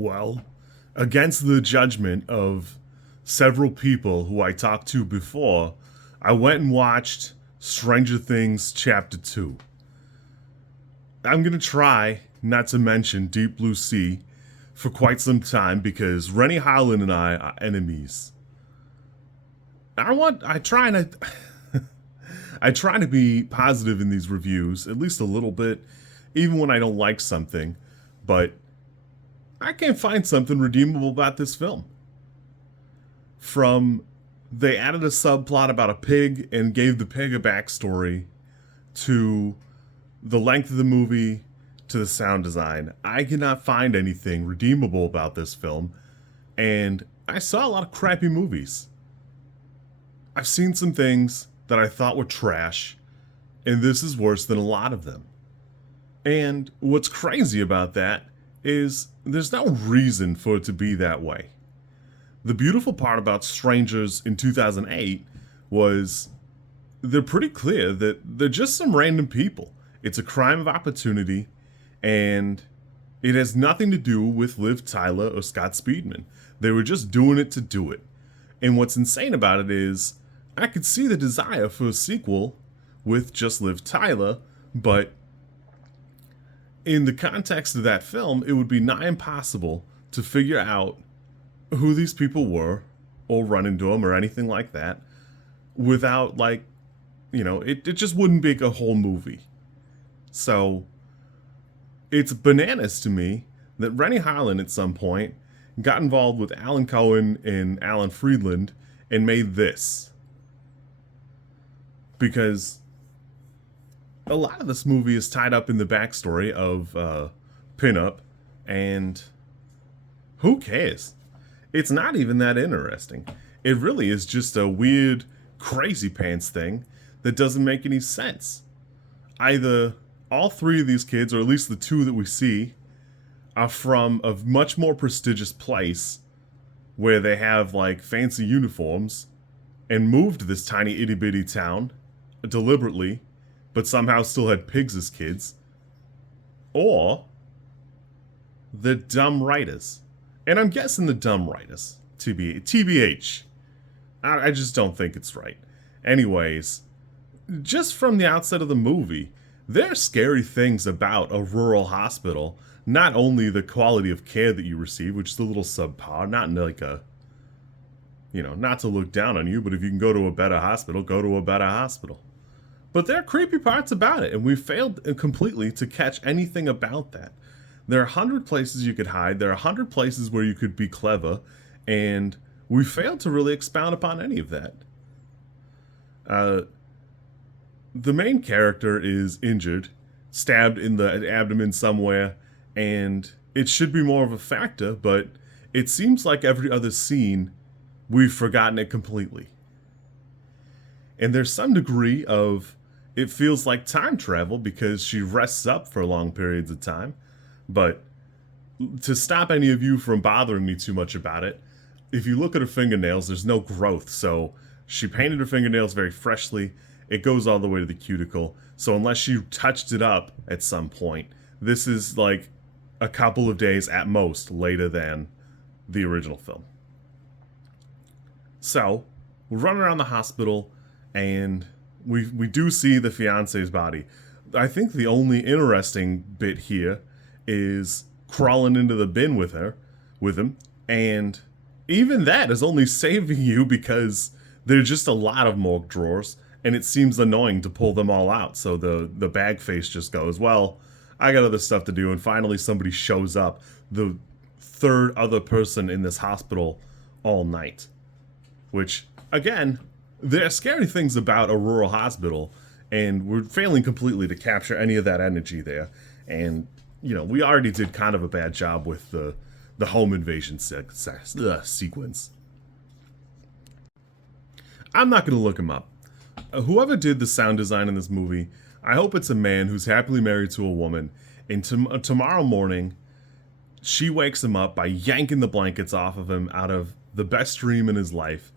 Well, against the judgment of several people who I talked to before, I went and watched Stranger Things Chapter 2. I'm going to try not to mention Deep Blue Sea for quite some time because Renny Harlin and I are enemies. I try and I try to be positive in these reviews, at least a little bit, even when I don't like something, but I can't find something redeemable about this film. From they added a subplot about a pig and gave the pig a backstory, to the length of the movie, to the sound design, I cannot find anything redeemable about this film, and I saw a lot of crappy movies. I've seen some things that I thought were trash, and this is worse than a lot of them. And what's crazy about that is there's no reason for it to be that way. The beautiful part about Strangers in 2008 was they're pretty clear that they're just some random people. It's a crime of opportunity, and it has nothing to do with Liv Tyler or Scott Speedman. They were just doing it to do it. And what's insane about it is I could see the desire for a sequel with just Liv Tyler, but in the context of that film, it would be nigh impossible to figure out who these people were or run into them or anything like that without, like, it just wouldn't make a whole movie. So it's bananas to me that Renny Harlin at some point got involved with Alan Cohen and Alan Freedl and made this. Because a lot of this movie is tied up in the backstory of Pinup, and who cares? It's not even that interesting. It really is just a weird, crazy pants thing that doesn't make any sense. Either all three of these kids, or at least the two that we see, are from a much more prestigious place where they have like fancy uniforms and moved to this tiny itty bitty town deliberately, but somehow still had pigs as kids, or the dumb writers. And I'm guessing the dumb writers. TBH. I just don't think it's right. Anyways, just from the outset of the movie, there are scary things about a rural hospital. Not only the quality of care that you receive, which is a little subpar, not in like a, not to look down on you, but if you can go to a better hospital, go to a better hospital. But there are creepy parts about it, and we failed completely to catch anything about that. There are 100 places you could hide, there are 100 places where you could be clever, and we failed to really expound upon any of that. The main character is injured, stabbed in the abdomen somewhere, and it should be more of a factor, but it seems like every other scene, we've forgotten it completely. And there's some degree of, it feels like time travel because she rests up for long periods of time. But to stop any of you from bothering me too much about it, if you look at her fingernails, there's no growth. So she painted her fingernails very freshly. It goes all the way to the cuticle. So unless she touched it up at some point, this is like a couple of days at most later than the original film. So we're running around the hospital, and we do see the fiance's body. I think the only interesting bit here is crawling into the bin with him, and even that is only saving you because there's just a lot of morgue drawers, and it seems annoying to pull them all out. So the bag face just goes, well, I got other stuff to do, and finally somebody shows up, the third other person in this hospital all night. Which, again, there are scary things about a rural hospital, and we're failing completely to capture any of that energy there. And, we already did kind of a bad job with the home invasion sequence. I'm not going to look him up. Whoever did the sound design in this movie, I hope it's a man who's happily married to a woman, and tomorrow morning, she wakes him up by yanking the blankets off of him out of the best dream in his life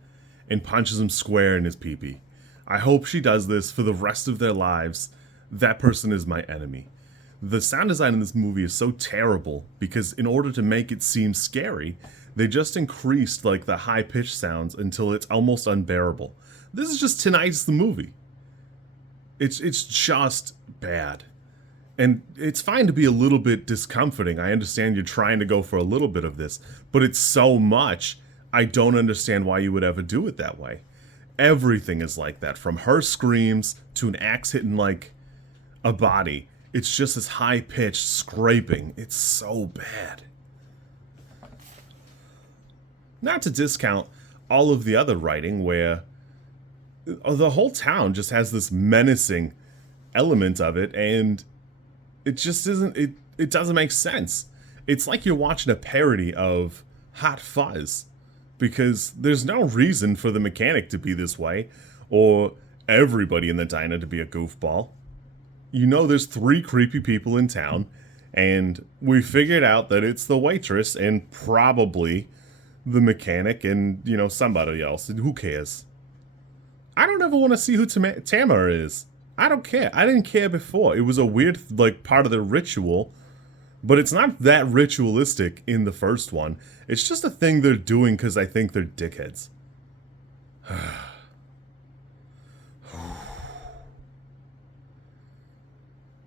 and punches him square in his pee-pee. I hope she does this for the rest of their lives. That person is my enemy. The sound design in this movie is so terrible because in order to make it seem scary, they just increased like the high pitched sounds until it's almost unbearable. This is just tonight's the movie. It's just bad. And it's fine to be a little bit discomforting. I understand you're trying to go for a little bit of this, but it's so much, I don't understand why you would ever do it that way. Everything is like that, from her screams to an axe hitting like a body. It's just this high-pitched scraping. It's so bad. Not to discount all of the other writing where the whole town just has this menacing element of it, and it just isn't, it doesn't make sense. It's like you're watching a parody of Hot Fuzz, because there's no reason for the mechanic to be this way, or everybody in the diner to be a goofball. You know there's 3 creepy people in town, and we figured out that it's the waitress and probably the mechanic and, you know, somebody else. And who cares? I don't ever want to see who Tamara is. I don't care. I didn't care before. It was a weird, like, part of the ritual, but it's not that ritualistic in the first one. It's just a thing they're doing because I think they're dickheads.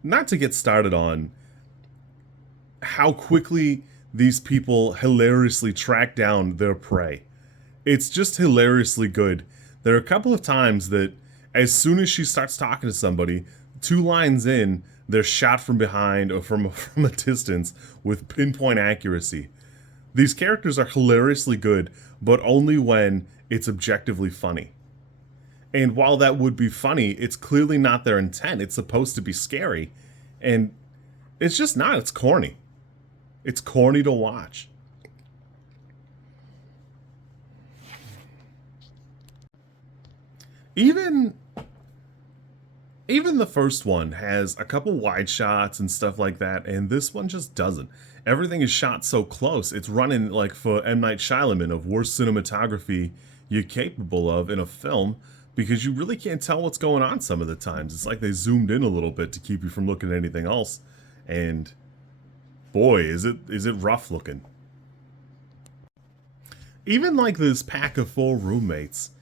Not to get started on how quickly these people hilariously track down their prey. It's just hilariously good. There are a couple of times that as soon as she starts talking to somebody, 2 lines in, they're shot from behind or from a distance with pinpoint accuracy. These characters are hilariously good, but only when it's objectively funny. And while that would be funny, it's clearly not their intent. It's supposed to be scary. And it's just not. It's corny. It's corny to watch. Even the first one has a couple wide shots and stuff like that, and this one just doesn't. Everything is shot so close. It's running like for M. Night Shyamalan of worst cinematography you're capable of in a film, because you really can't tell what's going on some of the times. It's like they zoomed in a little bit to keep you from looking at anything else, and boy, is it rough looking. Even like this pack of 4 roommates,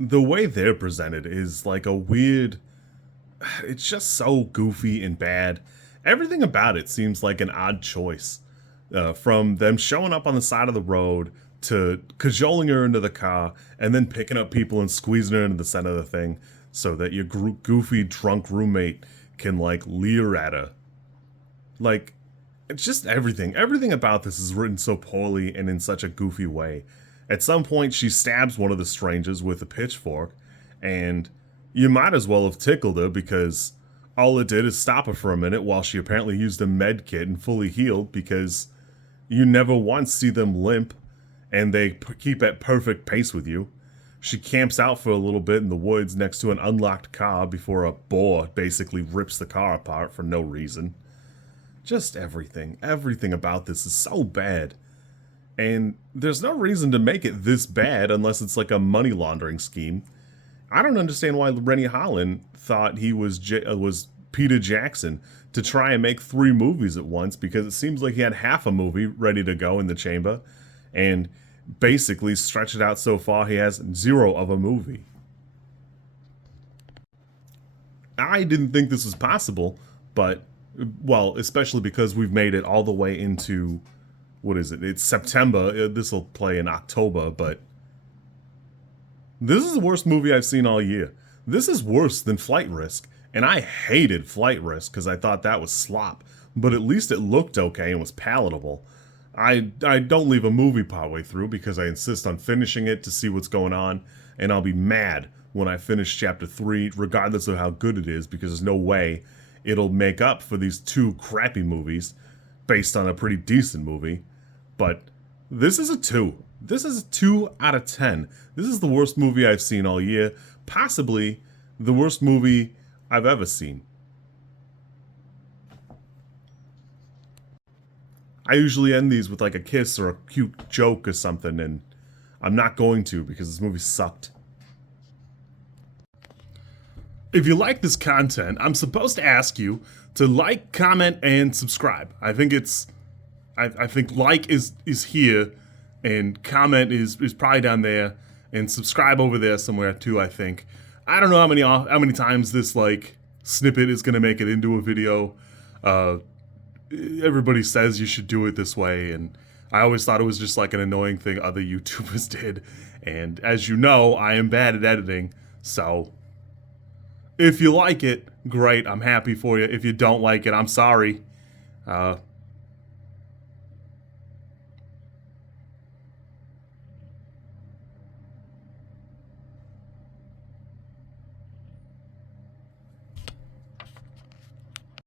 the way they're presented is like a weird, it's just so goofy and bad. Everything about it seems like an odd choice. From them showing up on the side of the road to cajoling her into the car and then picking up people and squeezing her into the center of the thing so that your goofy drunk roommate can like leer at her. Like, it's just everything. Everything about this is written so poorly and in such a goofy way. At some point, she stabs one of the strangers with a pitchfork, and you might as well have tickled her because all it did is stop her for a minute while she apparently used a med kit and fully healed, because you never once see them limp, and they keep at perfect pace with you. She camps out for a little bit in the woods next to an unlocked car before a boar basically rips the car apart for no reason. Just everything. Everything about this is so bad. And there's no reason to make it this bad unless it's like a money laundering scheme. I don't understand why Renny Harlin thought he was Peter Jackson to try and make 3 movies at once, because it seems like he had half a movie ready to go in the chamber and basically stretched it out so far he has 0 of a movie. I didn't think this was possible, but, well, especially because we've made it all the way into, what is it? It's September. This will play in October, but this is the worst movie I've seen all year. This is worse than Flight Risk, and I hated Flight Risk because I thought that was slop, but at least it looked okay and was palatable. I don't leave a movie partway through because I insist on finishing it to see what's going on, and I'll be mad when I finish Chapter 3, regardless of how good it is, because there's no way it'll make up for these 2 crappy movies based on a pretty decent movie. But this is a 2. This is a 2 out of 10. This is the worst movie I've seen all year. Possibly the worst movie I've ever seen. I usually end these with like a kiss or a cute joke or something, and I'm not going to because this movie sucked. If you like this content, I'm supposed to ask you to like, comment, and subscribe. I think like is here, and comment is probably down there, and subscribe over there somewhere too. I think. I don't know how many times this like snippet is gonna make it into a video. Everybody says you should do it this way, and I always thought it was just like an annoying thing other YouTubers did. And as you know, I am bad at editing, so if you like it, great, I'm happy for you. If you don't like it, I'm sorry.